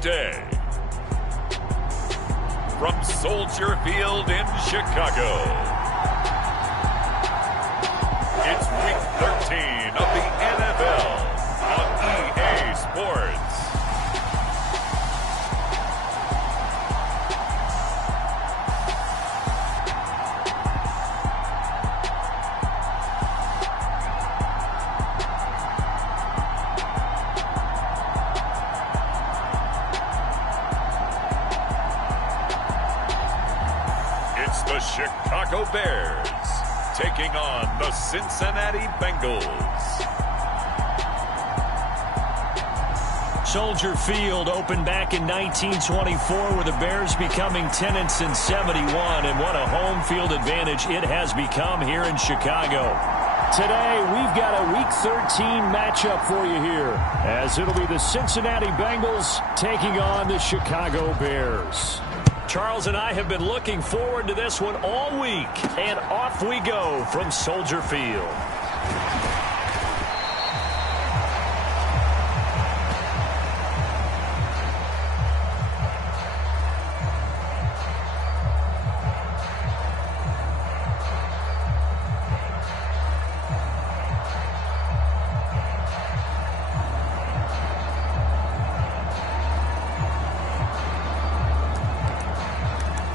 day. From Soldier Field in Chicago, it's Week 13 of the NFL on EA Sports. The Chicago Bears taking on the Cincinnati Bengals. Soldier Field opened back in 1924 with the Bears becoming 10-71, and what a home field advantage it has become here in Chicago. Today, we've got a Week 13 matchup for you here, as it'll be the Cincinnati Bengals taking on the Chicago Bears. Charles and I have been looking forward to this one all week, and off we go from Soldier Field.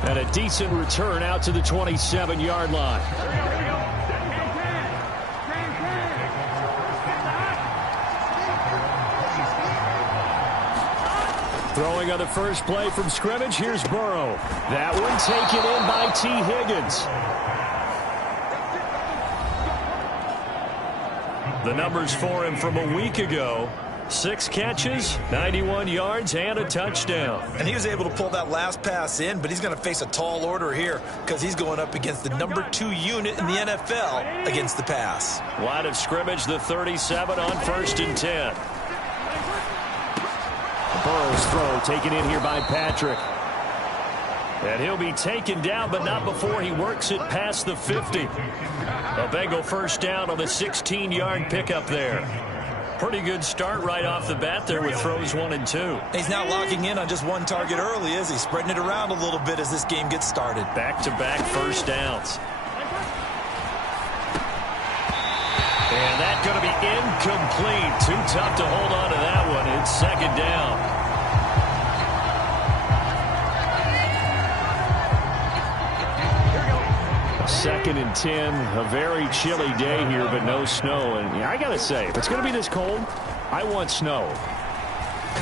And a decent return out to the 27-yard line. Throwing on the first play from scrimmage, here's Burrow. That one taken in by T. Higgins. The numbers for him from a week ago: 6 catches, 91 yards, and a touchdown. And he was able to pull that last pass in, but he's going to face a tall order here because he's going up against the number 2 unit in the NFL against the pass. Line of scrimmage, the 37 on 1st and 10. Burrow's throw taken in here by Patrick. And he'll be taken down, but not before he works it past the 50. A Bengal first down on the 16-yard pickup there. Pretty good start right off the bat there with throws 1 and 2. He's not locking in on just one target early, is he? Spreading it around a little bit as this game gets started. Back-to-back first downs. And that's going to be incomplete. Too tough to hold on to that one. It's 2nd down. Second and 10, a very chilly day here, but no snow. And I got to say, if it's going to be this cold, I want snow.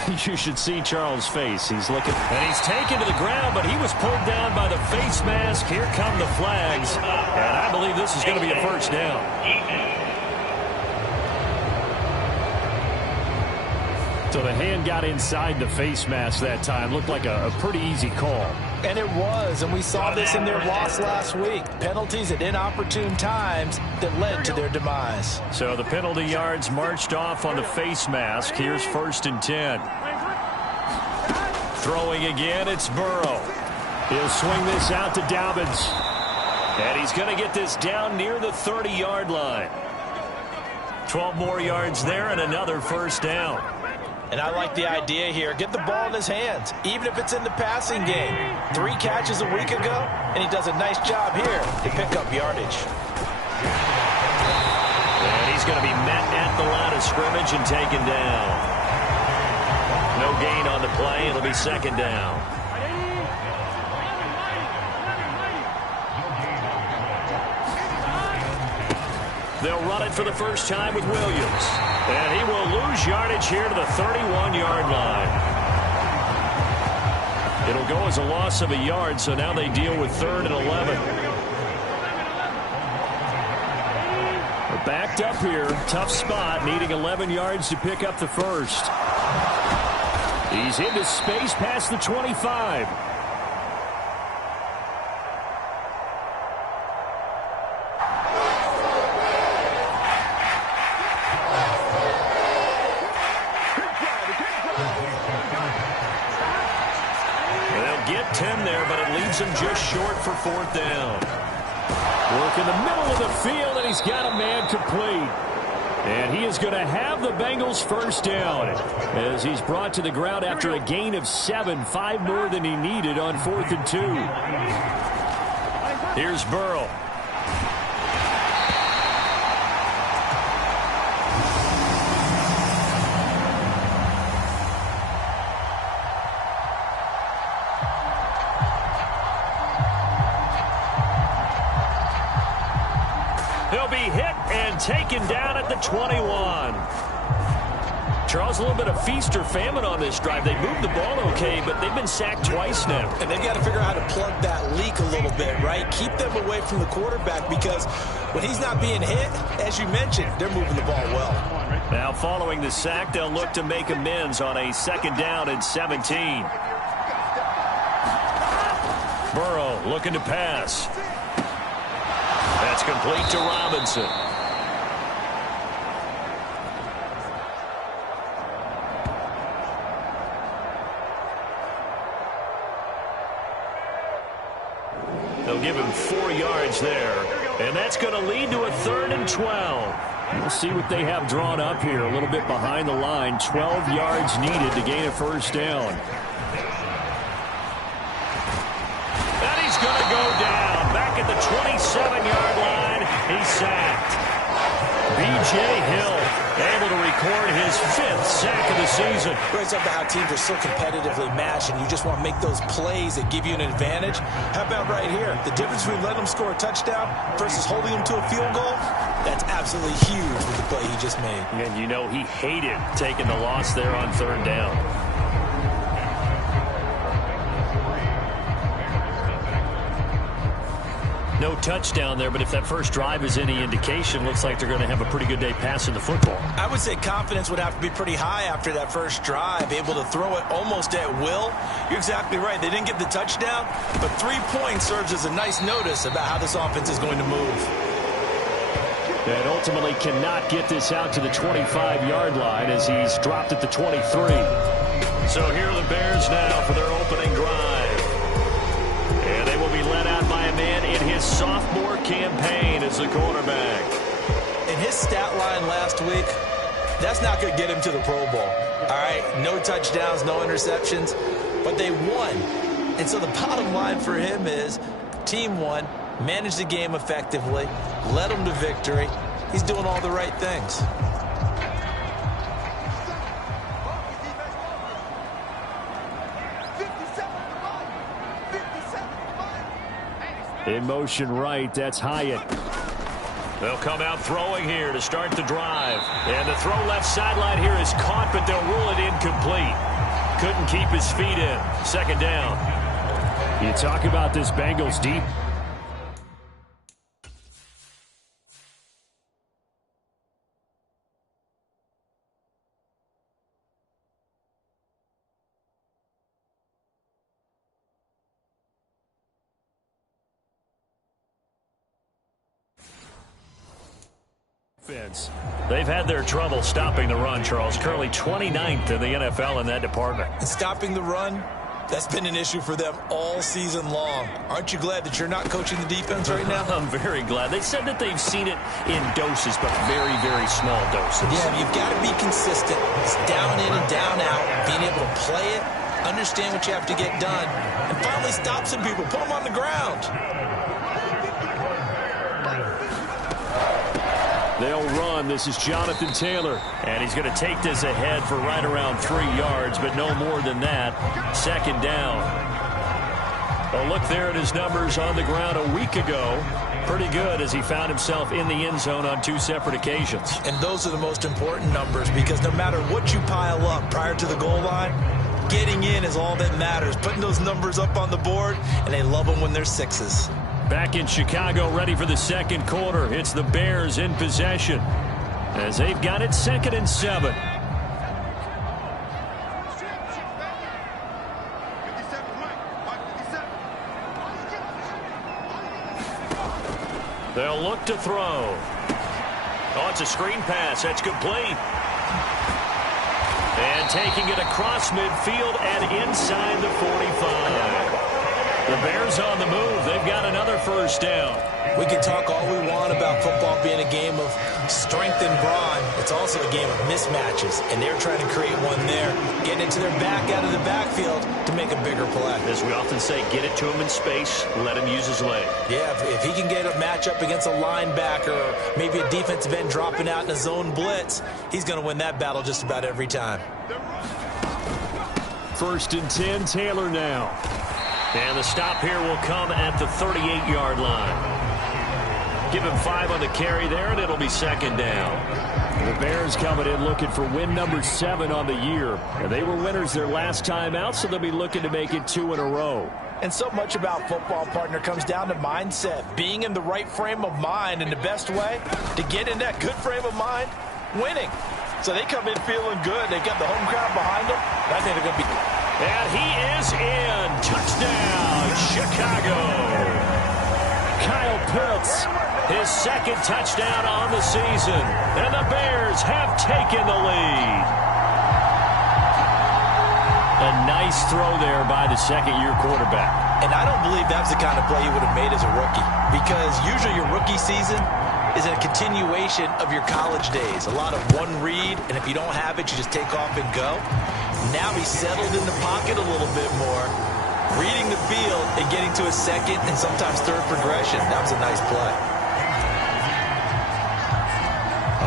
You should see Charles' face. He's looking, and he's taken to the ground, but he was pulled down by the face mask. Here come the flags, and I believe this is going to be a first down. So the hand got inside the face mask that time. Looked like a pretty easy call. And it was, and we saw this in their loss last week. Penalties at inopportune times that led to their demise. So the penalty yards marched off on the face mask. Here's 1st and 10. Throwing again, it's Burrow. He'll swing this out to Dobbins. And he's going to get this down near the 30-yard line. 12 more yards there and another first down. And I like the idea here. Get the ball in his hands, even if it's in the passing game. 3 catches a week ago, and he does a nice job here to pick up yardage. And he's going to be met at the line of scrimmage and taken down. No gain on the play. It'll be 2nd down. They'll run it for the first time with Williams. And he will lose yardage here to the 31-yard line. It'll go as a loss of a yard, so now they deal with 3rd and 11. They're backed up here. Tough spot, needing 11 yards to pick up the first. He's into space past the 25. Get 10 there, but it leaves him just short for 4th down. Work in the middle of the field, and he's got a man complete. And he is going to have the Bengals first down as he's brought to the ground after a gain of 7, 5 more than he needed on 4th and 2. Here's Burrow. He'll be hit and taken down at the 21. Charles, a little bit of feast or famine on this drive. They moved the ball okay, but they've been sacked twice now. And they've got to figure out how to plug that leak a little bit, right? Keep them away from the quarterback because when he's not being hit, as you mentioned, they're moving the ball well. Now following the sack, they'll look to make amends on a 2nd down and 17. Burrow looking to pass. That's complete to Robinson. They'll give him 4 yards there. And that's going to lead to a 3rd and 12. We'll see what they have drawn up here. A little bit behind the line. 12 yards needed to gain a first down. And he's going to go down. Back at the 27-yard line. He's sacked. B.J. Hill able to record his 5th sack of the season. It's up to how teams are so competitively matched, and you just want to make those plays that give you an advantage. How about right here? The difference between letting them score a touchdown versus holding them to a field goal, that's absolutely huge with the play he just made. And you know he hated taking the loss there on 3rd down. No touchdown there, but if that first drive is any indication, looks like they're going to have a pretty good day passing the football. I would say confidence would have to be pretty high after that first drive, able to throw it almost at will. You're exactly right. They didn't get the touchdown, but 3 points serves as a nice notice about how this offense is going to move. And ultimately cannot get this out to the 25-yard line as he's dropped at the 23. So here are the Bears now for their opening drive. And they will be led out by a man in his sophomore campaign as the quarterback. In his stat line last week, that's not going to get him to the Pro Bowl. All right, no touchdowns, no interceptions, but they won. And so the bottom line for him is team won, managed the game effectively, led them to victory. He's doing all the right things. In motion right, that's Hyatt. They'll come out throwing here to start the drive. And the throw left sideline here is caught, but they'll rule it incomplete. Couldn't keep his feet in. 2nd down. You talk about this Bengals deep. They've had their trouble stopping the run, Charles. Currently 29th in the NFL in that department. And stopping the run, that's been an issue for them all season long. Aren't you glad that you're not coaching the defense right now? I'm very glad. They said that they've seen it in doses, but very, very small doses. Yeah, you've got to be consistent. It's down in and down out, being able to play it, understand what you have to get done, and finally stop some people, put them on the ground. They'll run. This is Jonathan Taylor. And he's going to take this ahead for right around 3 yards, but no more than that. 2nd down. A look there at his numbers on the ground a week ago. Pretty good as he found himself in the end zone on 2 separate occasions. And those are the most important numbers because no matter what you pile up prior to the goal line, getting in is all that matters. Putting those numbers up on the board, and they love them when they're 6s. Back in Chicago, ready for the 2nd quarter. It's the Bears in possession as they've got it 2nd and 7. They'll look to throw. Oh, it's a screen pass. That's complete. And taking it across midfield and inside the 45. The Bears on the move. They've got another first down. We can talk all we want about football being a game of strength and brawn. It's also a game of mismatches, and they're trying to create one there, getting it to their back out of the backfield to make a bigger play. As we often say, get it to him in space, let him use his leg. Yeah, if he can get a matchup against a linebacker or maybe a defensive end dropping out in a zone blitz, he's going to win that battle just about every time. 1st and 10, Taylor now. And the stop here will come at the 38-yard line. Give him 5 on the carry there, and it'll be 2nd down. The Bears coming in looking for win number 7 on the year. And they were winners their last time out, so they'll be looking to make it 2 in a row. And so much about football, partner, comes down to mindset. Being in the right frame of mind, and the best way to get in that good frame of mind, winning. So they come in feeling good. They've got the home crowd behind them. I think they're going to be... And he is in. Touchdown, Chicago. Kyle Pitts, his 2nd touchdown on the season. And the Bears have taken the lead. A nice throw there by the 2nd-year quarterback. And I don't believe that's the kind of play he would have made as a rookie. Because usually your rookie season is a continuation of your college days. A lot of one read, and if you don't have it, you just take off and go. Now he's settled in the pocket a little bit more, reading the field and getting to a 2nd and sometimes 3rd progression. That was a nice play.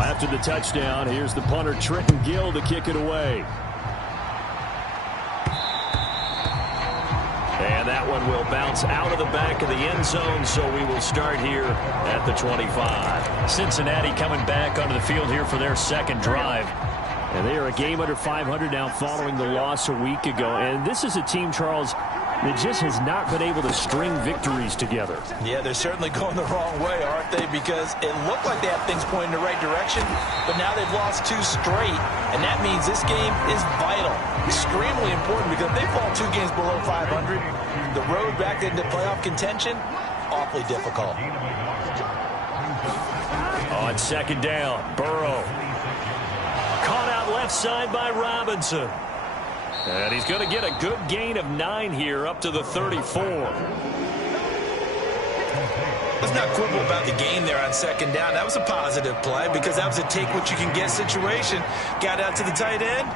After the touchdown, here's the punter, Trenton Gill, to kick it away. And that one will bounce out of the back of the end zone, so we will start here at the 25. Cincinnati coming back onto the field here for their 2nd drive. And they are a game under 500 now following the loss a week ago. And this is a team, Charles, that just has not been able to string victories together. Yeah, they're certainly going the wrong way, aren't they? Because it looked like they have things pointing in the right direction, but now they've lost 2 straight, and that means this game is vital, extremely important, because if they fall 2 games below 500, the road back into playoff contention, awfully difficult. On 2nd down, Burrow. Caught out left side by Robinson. And he's going to get a good gain of 9 here up to the 34. Let's not quibble about the gain there on 2nd down. That was a positive play because that was a take-what-you-can-get situation. Got out to the tight end.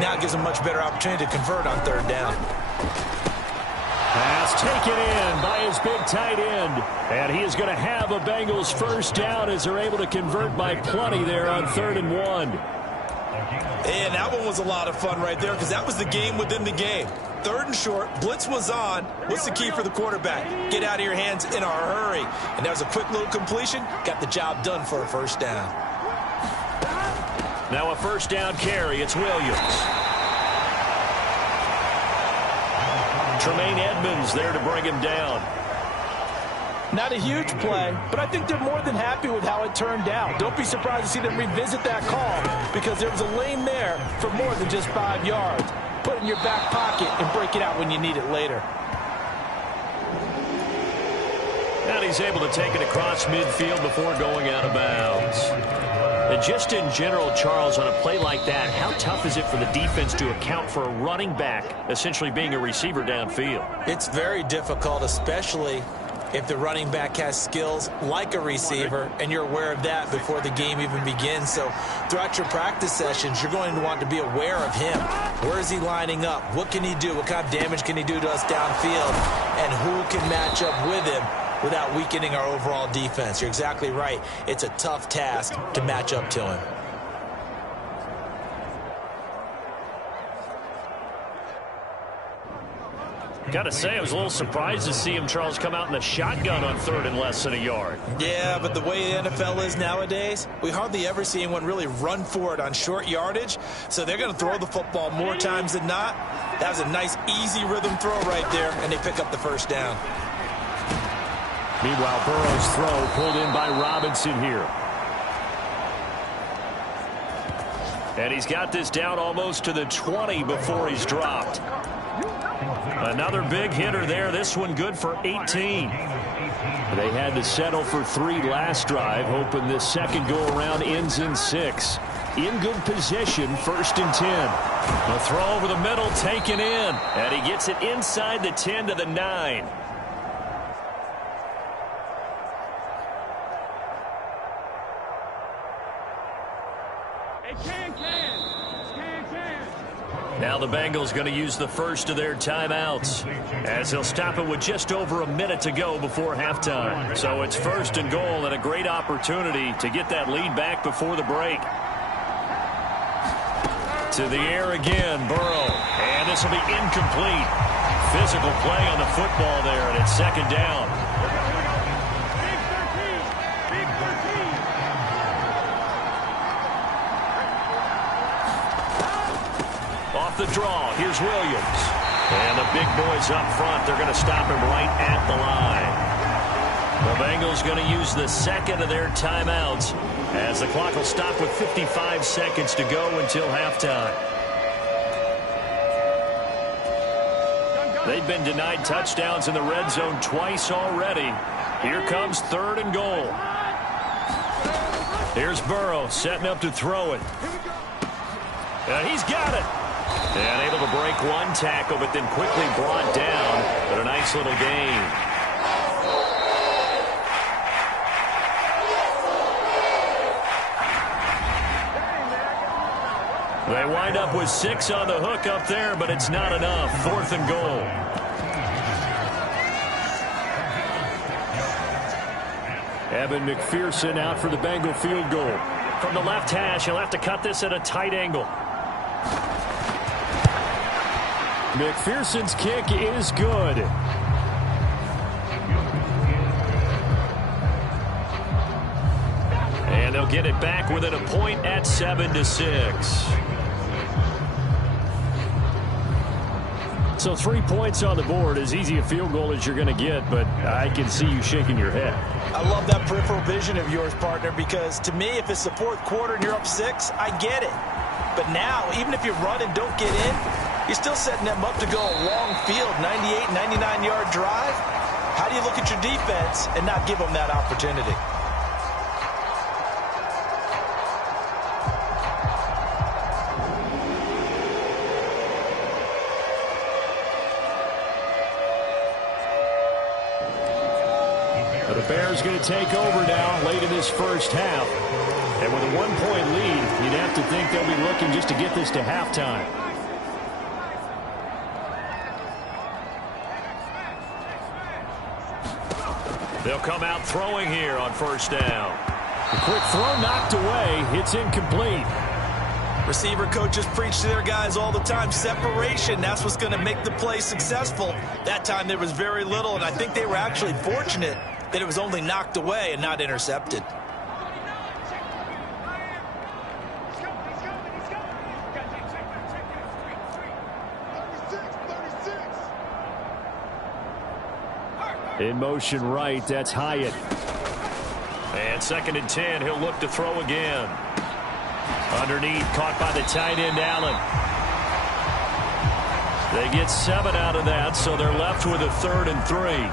Now it gives him a much better opportunity to convert on 3rd down. Pass taken in by his big tight end. And he is going to have a Bengals 1st down as they're able to convert by plenty there on 3rd and 1. And that one was a lot of fun right there because that was the game within the game. 3rd and short, blitz was on. What's the key for the quarterback? Get out of your hands in a hurry. And that was a quick little completion. Got the job done for a 1st down. Now a 1st down carry. It's Williams. Tremaine Edmonds there to bring him down. Not a huge play, but I think they're more than happy with how it turned out. Don't be surprised to see them revisit that call because there was a lane there for more than just 5 yards. Put it in your back pocket and break it out when you need it later. And he's able to take it across midfield before going out of bounds. And just in general, Charles, on a play like that, how tough is it for the defense to account for a running back essentially being a receiver downfield? It's very difficult, especially if the running back has skills like a receiver, and you're aware of that before the game even begins. So throughout your practice sessions, you're going to want to be aware of him. Where is he lining up? What can he do? What kind of damage can he do to us downfield? And who can match up with him without weakening our overall defense? You're exactly right. It's a tough task to match up to him. Got to say, I was a little surprised to see him, Charles, come out in the shotgun on 3rd and less than a yard. Yeah, but the way the NFL is nowadays, we hardly ever see anyone really run for it on short yardage. So they're going to throw the football more times than not. That was a nice, easy rhythm throw right there, and they pick up the 1st down. Meanwhile, Burrow's throw pulled in by Robinson here. And he's got this down almost to the 20 before he's dropped. Another big hitter there. This one good for 18. They had to settle for 3 last drive, hoping this second go-around ends in 6. In good position, 1st and 10. The throw over the middle, taken in. And he gets it inside the 10 to the 9. Now the Bengals going to use the first of their timeouts, as they'll stop it with just over a minute to go before halftime. So it's 1st and goal, and a great opportunity to get that lead back before the break. To the air again, Burrow. And this will be incomplete. Physical play on the football there, and it's 2nd down. Off the draw, here's Williams. And the big boys up front, they're going to stop him right at the line. The Bengals going to use the 2nd of their timeouts, as the clock will stop with 55 seconds to go until halftime. They've been denied touchdowns in the red zone twice already. Here comes 3rd and goal. Here's Burrow setting up to throw it. And he's got it. And able to break one tackle, but then quickly brought down. But a nice little gain. They wind up with 6 on the hook up there, but it's not enough. 4th and goal. Evan McPherson out for the Bengal field goal. From the left hash, he'll have to cut this at a tight angle. McPherson's kick is good. And they'll get it back within a point at 7-6. So 3 points on the board, as easy a field goal as you're going to get, but I can see you shaking your head. I love that peripheral vision of yours, partner, because to me, if it's the 4th quarter and you're up 6, I get it. But now, even if you run and don't get in, you're still setting them up to go a long field, 98, 99-yard drive. How do you look at your defense and not give them that opportunity? The Bears going to take over now late in this first half. And with a 1-point lead, you'd have to think they'll be looking just to get this to halftime. They'll come out throwing here on 1st down. A quick throw knocked away. It's incomplete. Receiver coaches preach to their guys all the time. Separation, that's what's going to make the play successful. That time there was very little, and I think they were actually fortunate that it was only knocked away and not intercepted. In motion right, that's Hyatt. And 2nd and 10, he'll look to throw again. Underneath, caught by the tight end, Allen. They get 7 out of that, so they're left with a 3rd and 3.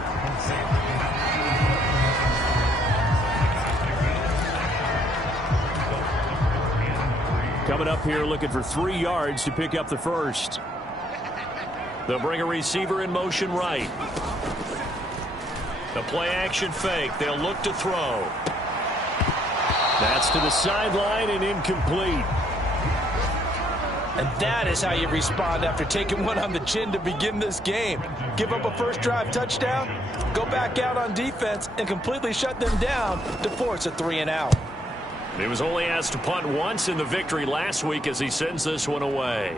Coming up here looking for 3 yards to pick up the first. They'll bring a receiver in motion right. The play action fake. They'll look to throw. That's to the sideline and incomplete. And that is how you respond after taking one on the chin to begin this game. Give up a first drive touchdown, go back out on defense, and completely shut them down to force a 3 and out. He was only asked to punt once in the victory last week as he sends this one away.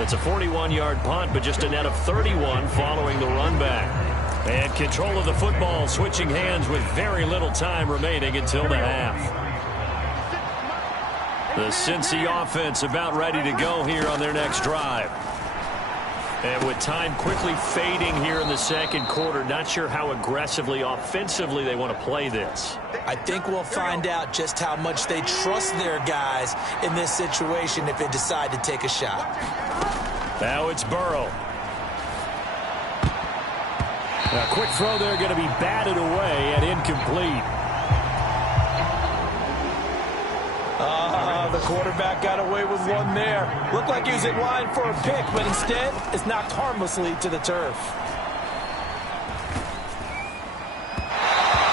It's a 41-yard punt, but just a net of 31 following the run back. And control of the football switching hands with very little time remaining until the half. The Cincy offense about ready to go here on their next drive. And with time quickly fading here in the 2nd quarter, not sure how aggressively, offensively they want to play this. I think we'll find out just how much they trust their guys in this situation if they decide to take a shot. Now it's Burrow. A quick throw there going to be batted away and incomplete. The quarterback got away with one there. Looked like he was in line for a pick, but instead it's knocked harmlessly to the turf.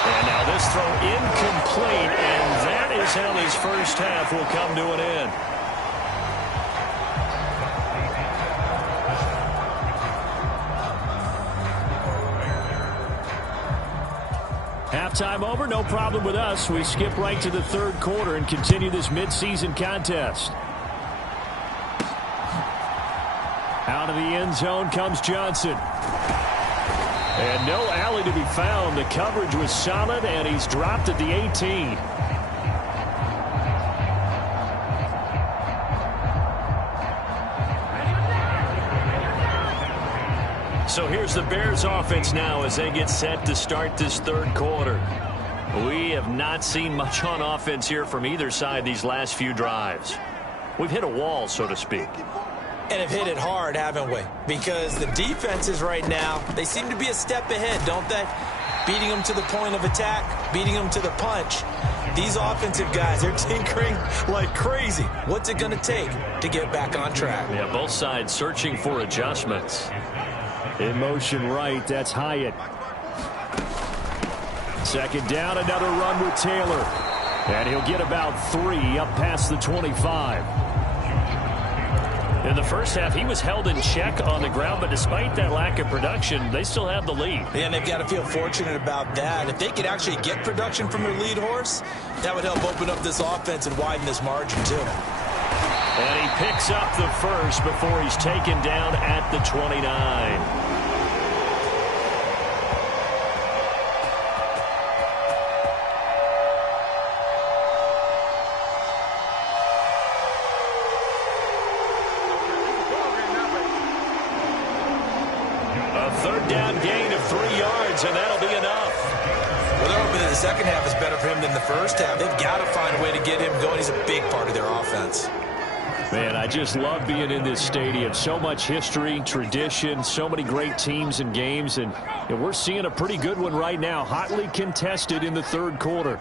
And now this His throw incomplete, and that is how his first half will come to an end. Halftime over, no problem with us. We skip right to the third quarter and continue this midseason contest. Out of the end zone comes Johnson. And no alley to be found. The coverage was solid, and he's dropped at the 18. So here's the Bears offense now as they get set to start this third quarter. We have not seen much on offense here from either side these last few drives. We've hit a wall, so to speak. And have hit it hard, haven't we? Because the defenses right now, they seem to be a step ahead, don't they? Beating them to the point of attack, beating them to the punch. These offensive guys, they're tinkering like crazy. What's it going to take to get back on track? Yeah, both sides searching for adjustments. In motion right, that's Hyatt. Second down, another run with Taylor. And he'll get about 3 up past the 25. In the first half, he was held in check on the ground, but despite that lack of production, they still have the lead. And they've got to feel fortunate about that. If they could actually get production from their lead horse, that would help open up this offense and widen this margin, too. And he picks up the first before he's taken down at the 29. Third down gain of 3 yards, and that'll be enough. Well, they're hoping that the second half is better for him than the first half. They've got to find a way to get him going. He's a big part of their offense. Man, I just love being in this stadium. So much history, tradition, so many great teams and games, and we're seeing a pretty good one right now, hotly contested in the third quarter.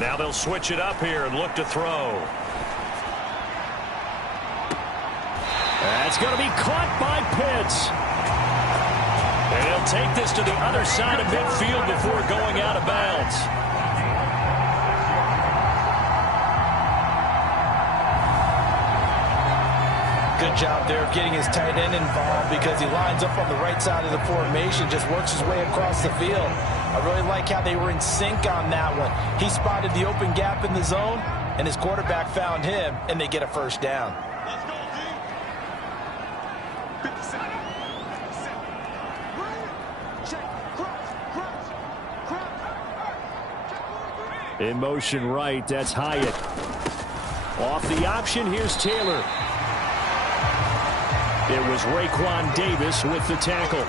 Now they'll switch it up here and look to throw. That's going to be caught by Pitts. And he'll take this to the other side of midfield before going out of bounds. Good job there of getting his tight end involved because he lines up on the right side of the formation, just works his way across the field. I really like how they were in sync on that one. He spotted the open gap in the zone, and his quarterback found him, and they get a first down. In motion right, that's Hyatt. Off the option, here's Taylor. It was Raekwon Davis with the tackle.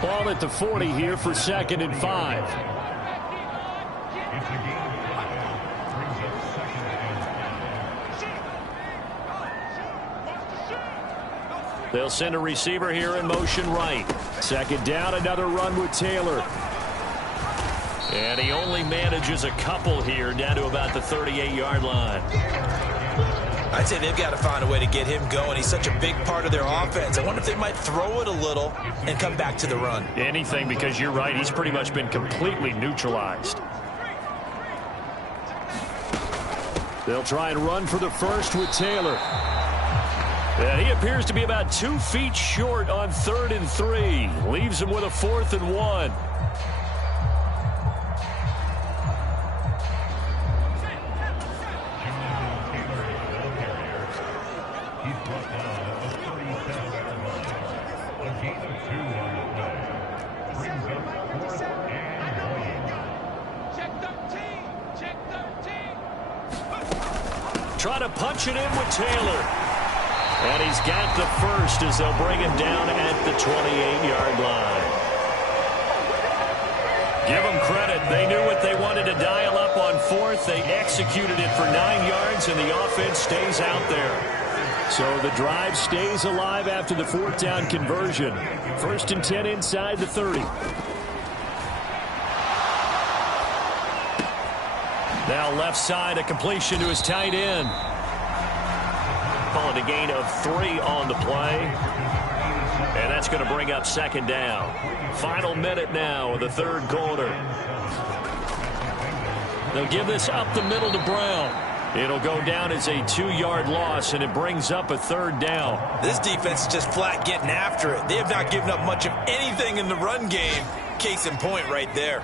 Ball at the 40 here for 2nd and 5. They'll send a receiver here in motion right. Second down, another run with Taylor. And he only manages a couple here down to about the 38-yard line. I'd say they've got to find a way to get him going. He's such a big part of their offense. I wonder if they might throw it a little and come back to the run. Anything, because you're right. He's pretty much been completely neutralized. They'll try and run for the first with Taylor. And he appears to be about 2 feet short on 3rd and 3. Leaves him with a 4th and 1. Try to punch it in with Taylor. And he's got the first as they'll bring him down at the 28-yard line. Give them credit. They knew what they wanted to dial up on 4th. They executed it for 9 yards, and the offense stays out there. So the drive stays alive after the 4th down conversion. 1st and 10 inside the 30. Now left side, a completion to his tight end. Call with a gain of 3 on the play. And that's going to bring up second down. Final minute now of the third quarter. They'll give this up the middle to Brown. It'll go down as a 2-yard loss, and it brings up a third down. This defense is just flat getting after it. They have not given up much of anything in the run game. Case in point right there.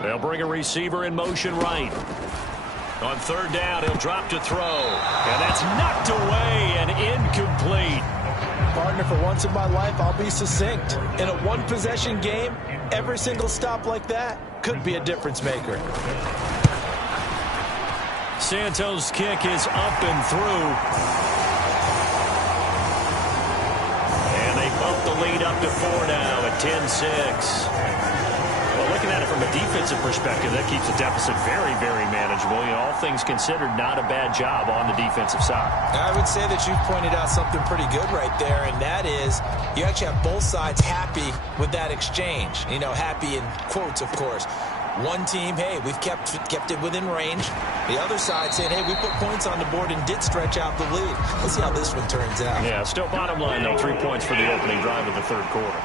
They'll bring a receiver in motion right. On third down, he'll drop to throw. And that's knocked away and incomplete. Partner, for once in my life, I'll be succinct. In a one-possession game, every single stop like that could be a difference maker. Santos' kick is up and through. And they bump the lead up to 4 now at 10-6. Well, looking at it from a defensive perspective, that keeps the deficit very, very manageable. You know, all things considered, not a bad job on the defensive side. I would say that you've pointed out something pretty good right there, and that is you actually have both sides happy with that exchange. You know, happy in quotes, of course. One team, hey, we've kept it within range. The other side saying, hey, we put points on the board and did stretch out the lead. Let's see how this one turns out. Yeah, still bottom line, though, 3 points for the opening drive of the third quarter.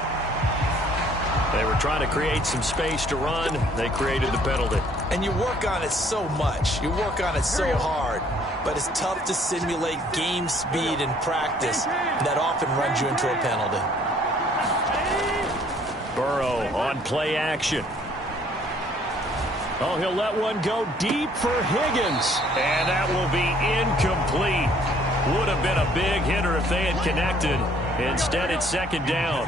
They were trying to create some space to run. They created the penalty. And you work on it so much. You work on it so hard. But it's tough to simulate game speed in practice. That often runs you into a penalty. Burrow on play action. Oh, he'll let one go deep for Higgins. And that will be incomplete. Would have been a big hitter if they had connected. Instead, it's second down.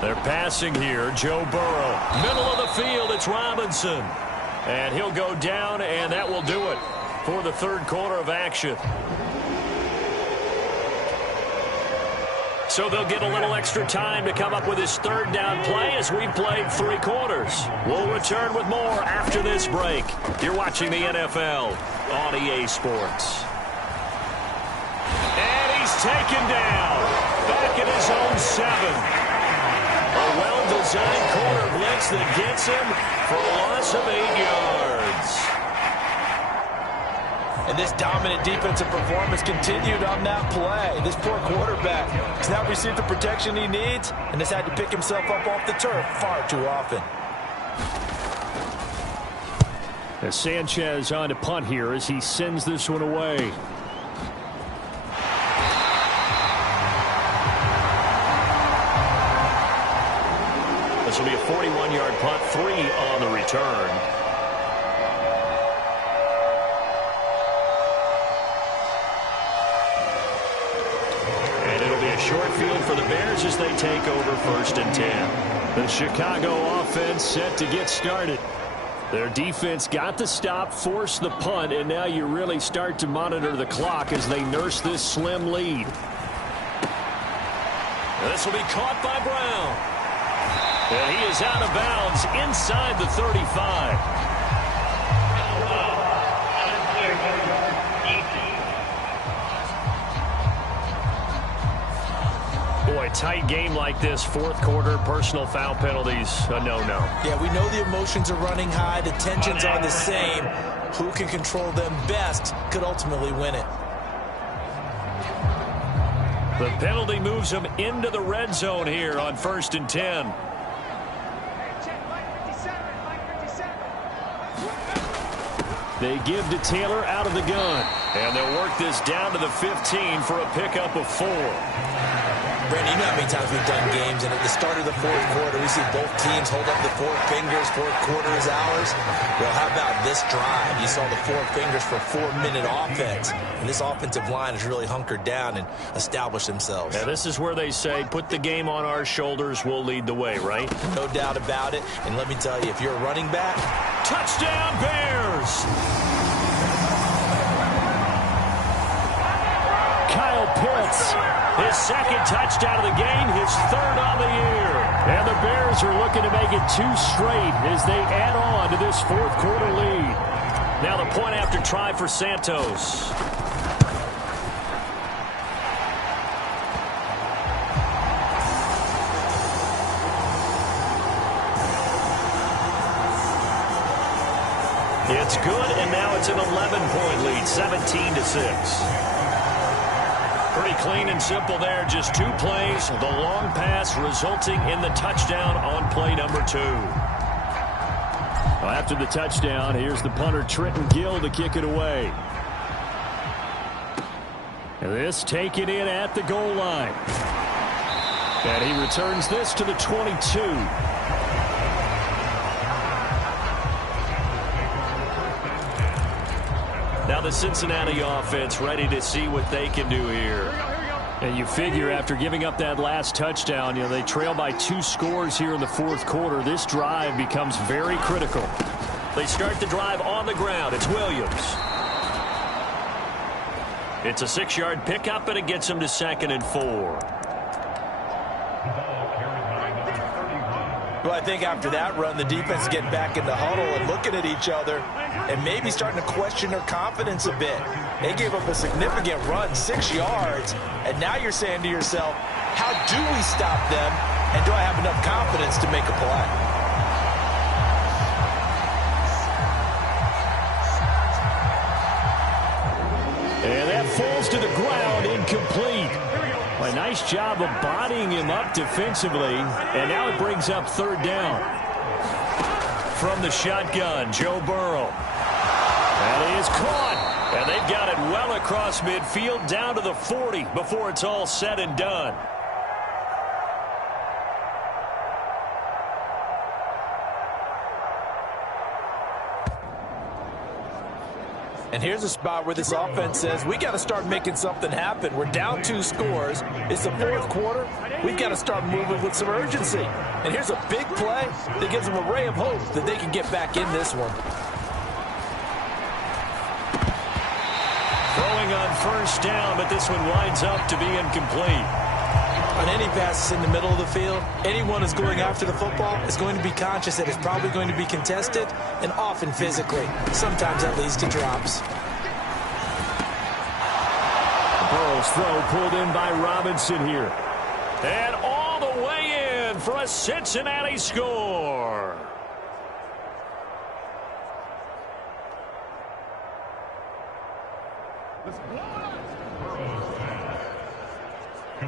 They're passing here. Joe Burrow. Middle of the field, it's Robinson. And he'll go down, and that will do it for the third quarter of action. So they'll get a little extra time to come up with his third down play as we've played 3 quarters. We'll return with more after this break. You're watching the NFL on EA Sports. And he's taken down. Back at his own 7. A well-designed corner blitz that gets him for a loss of 8 yards. And this dominant defensive performance continued on that play. This poor quarterback has now received the protection he needs and has had to pick himself up off the turf far too often. As Sanchez on to punt here as he sends this one away. This will be a 41-yard punt, 3 on the return. And it'll be a short field for the Bears as they take over 1st and 10. The Chicago offense set to get started. Their defense got the stop, forced the punt, and now you really start to monitor the clock as they nurse this slim lead. This will be caught by Brown. And he is out of bounds inside the 35. Boy, tight game like this, fourth quarter, personal foul penalties, a no-no. Yeah, we know the emotions are running high, the tensions are the same. Who can control them best could ultimately win it. The penalty moves him into the red zone here on 1st and 10. They give to Taylor out of the gun. And they'll work this down to the 15 for a pickup of 4. Brandon, you know how many times we've done games, and at the start of the fourth quarter, we see both teams hold up the 4 fingers, fourth quarter is ours. Well, how about this drive? You saw the 4 fingers for 4-minute offense, and this offensive line has really hunkered down and established themselves. Yeah, this is where they say, put the game on our shoulders, we'll lead the way, right? No doubt about it, and let me tell you, if you're a running back, touchdown Bears! Kyle Pitts. His second touchdown of the game, his third on the year. And the Bears are looking to make it 2 straight as they add on to this fourth quarter lead. Now the point after try for Santos. It's good, and now it's an 11-point lead, 17-6. Pretty clean and simple there. Just 2 plays. The long pass resulting in the touchdown on play number 2. Well, after the touchdown, here's the punter, Trenton Gill, to kick it away. And this taken in at the goal line. And he returns this to the 22. Now the Cincinnati offense ready to see what they can do here. And you figure after giving up that last touchdown, they trail by 2 scores here in the fourth quarter. This drive becomes very critical. They start the drive on the ground. It's Williams. It's a 6-yard pickup, and it gets him to 2nd and 4. Well, I think after that run, the defense is getting back in the huddle and looking at each other and maybe starting to question their confidence a bit. They gave up a significant run, 6 yards, and now you're saying to yourself, how do we stop them, and do I have enough confidence to make a play? And that falls to the ground, incomplete. A nice job of bodying him up defensively, and now it brings up 3rd down. From the shotgun, Joe Burrow. And he is caught, and they've got it well across midfield down to the 40 before it's all said and done. And here's a spot where this offense says, we got to start making something happen. We're down 2 scores. It's the fourth quarter. We've got to start moving with some urgency. And here's a big play that gives them a ray of hope that they can get back in this one. Throwing on 1st down, but this one winds up to be incomplete. On any passes in the middle of the field, anyone who's going after the football is going to be conscious that it's probably going to be contested, and often physically. Sometimes that leads to drops. Burrow's throw pulled in by Robinson here. And all the way in for a Cincinnati score.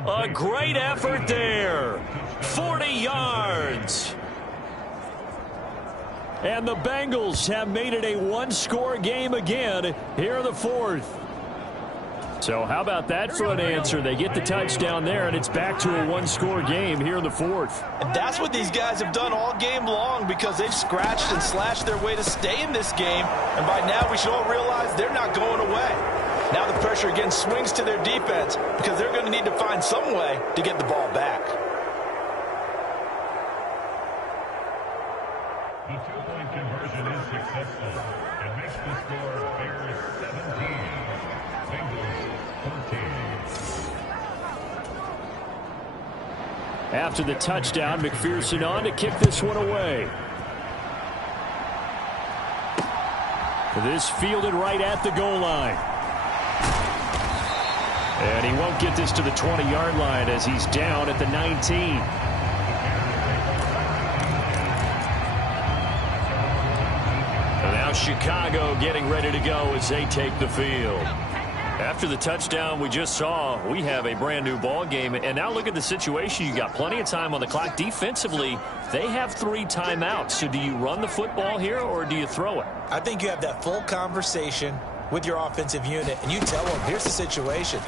A great effort there. 40 yards. And the Bengals have made it a 1-score game again here in the fourth. So how about that for an answer? They get the touchdown there, and it's back to a 1-score game here in the fourth. And that's what these guys have done all game long, because they've scratched and slashed their way to stay in this game. And by now we should all realize they're not going away. Now the pressure again swings to their defense, because they're going to need to find some way to get the ball back. The 2-point conversion is successful. It makes the score Bears 17, Bengals 14. After the touchdown, McPherson on to kick this one away. This fielded right at the goal line. And he won't get this to the 20-yard line as he's down at the 19. And now Chicago getting ready to go as they take the field. After the touchdown we just saw, we have a brand new ball game. And now look at the situation. You got plenty of time on the clock. Defensively, they have 3 timeouts. So do you run the football here or do you throw it? I think you have that full conversation with your offensive unit, and you tell them, here's the situation.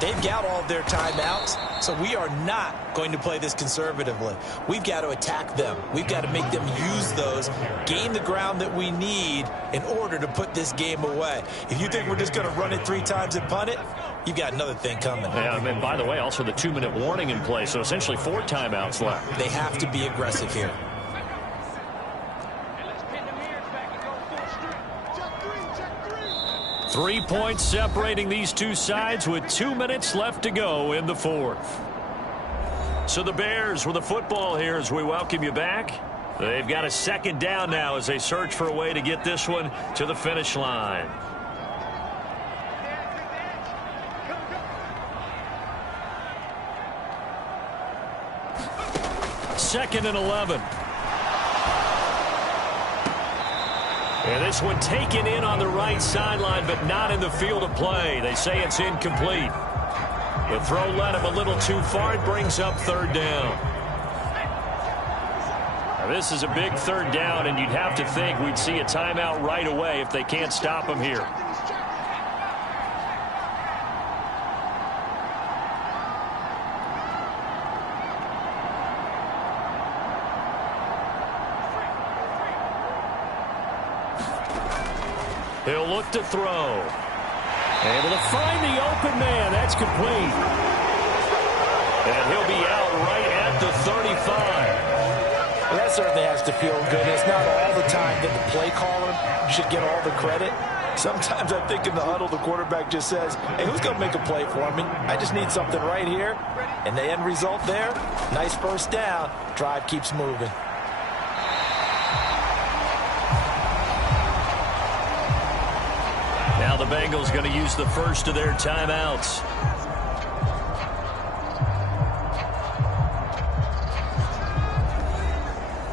They've got all of their timeouts, so we are not going to play this conservatively. We've got to attack them. We've got to make them use those, gain the ground that we need in order to put this game away. If you think we're just going to run it 3 times and punt it, you've got another thing coming. Yeah, and by the way, also the 2-minute warning in play, so essentially 4 timeouts left. They have to be aggressive here. 3 points separating these two sides with 2 minutes left to go in the fourth. So the Bears with the football here as we welcome you back. They've got a second down now as they search for a way to get this one to the finish line. Second and 11. And this one taken in on the right sideline, but not in the field of play. They say it's incomplete. The throw led him a little too far. It brings up third down. Now, this is a big third down, and you'd have to think we'd see a timeout right away if they can't stop him here. He'll look to throw. Able to find the open man. That's complete. And he'll be out right at the 35. Well, that certainly has to feel good. It's not all the time that the play caller should get all the credit. Sometimes I think in the huddle, the quarterback just says, hey, who's going to make a play for me? I just need something right here. And the end result there, nice first down. Drive keeps moving. Now the Bengals going to use the first of their timeouts.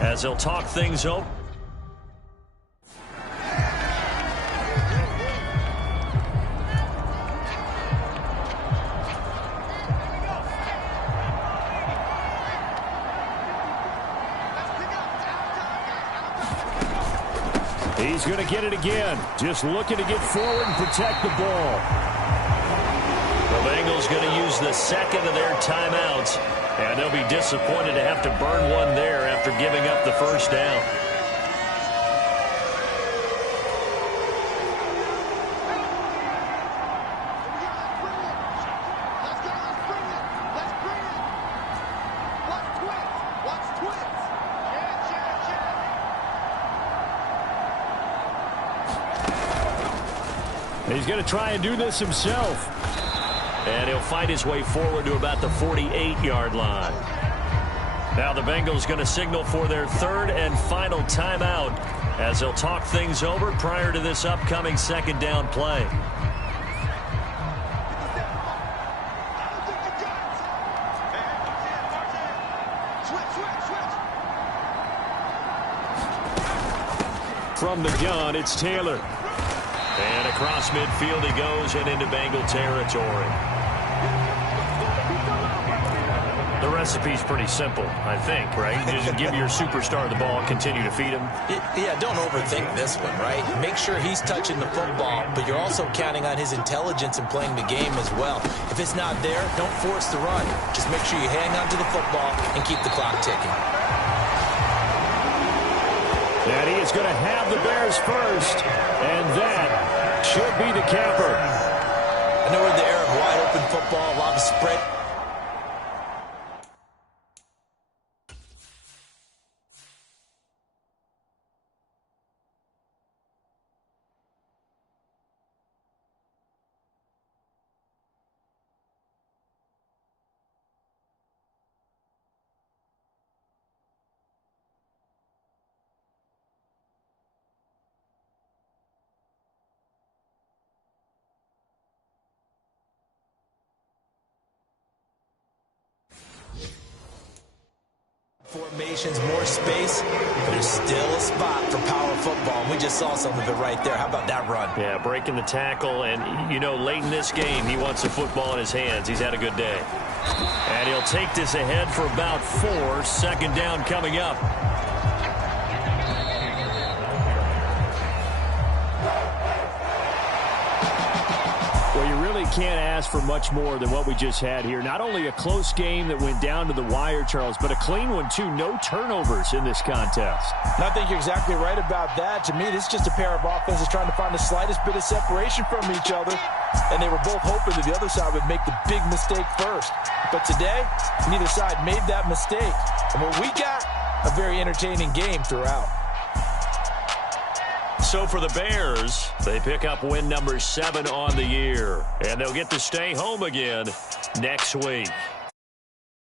As they'll talk things over. He's going to get it again. Just looking to get forward and protect the ball. The Bengals going to use the second of their timeouts. And they'll be disappointed to have to burn one there after giving up the first down. He's going to try and do this himself. And he'll fight his way forward to about the 48-yard line. Now the Bengals going to signal for their third and final timeout as they'll talk things over prior to this upcoming second down play. From the gun, it's Taylor. And across midfield he goes and into Bengal territory. The recipe's pretty simple, I think, right? You just give your superstar the ball, continue to feed him. Yeah, don't overthink this one, right? Make sure he's touching the football, but you're also counting on his intelligence in playing the game as well. If it's not there, don't force the run. Just make sure you hang on to the football and keep the clock ticking. And he is going to have the Bears first, and that should be the capper. I know we're in the era of wide open football, a lot of spread. Formations, more space, but there's still a spot for power football. We just saw some of it right there. How about that run? Yeah, breaking the tackle, and, you know, late in this game, he wants the football in his hands. He's had a good day. And he'll take this ahead for about 4. Second down coming up. Well, you really can't ask for much more than what we just had here. Not only a close game that went down to the wire, Charles, but a clean one, too. No turnovers in this contest. And I think you're exactly right about that. To me, this is just a pair of offenses trying to find the slightest bit of separation from each other. And they were both hoping that the other side would make the big mistake first. But today, neither side made that mistake. And what we got, a very entertaining game throughout. So for the Bears, they pick up win number 7 on the year, and they'll get to stay home again next week.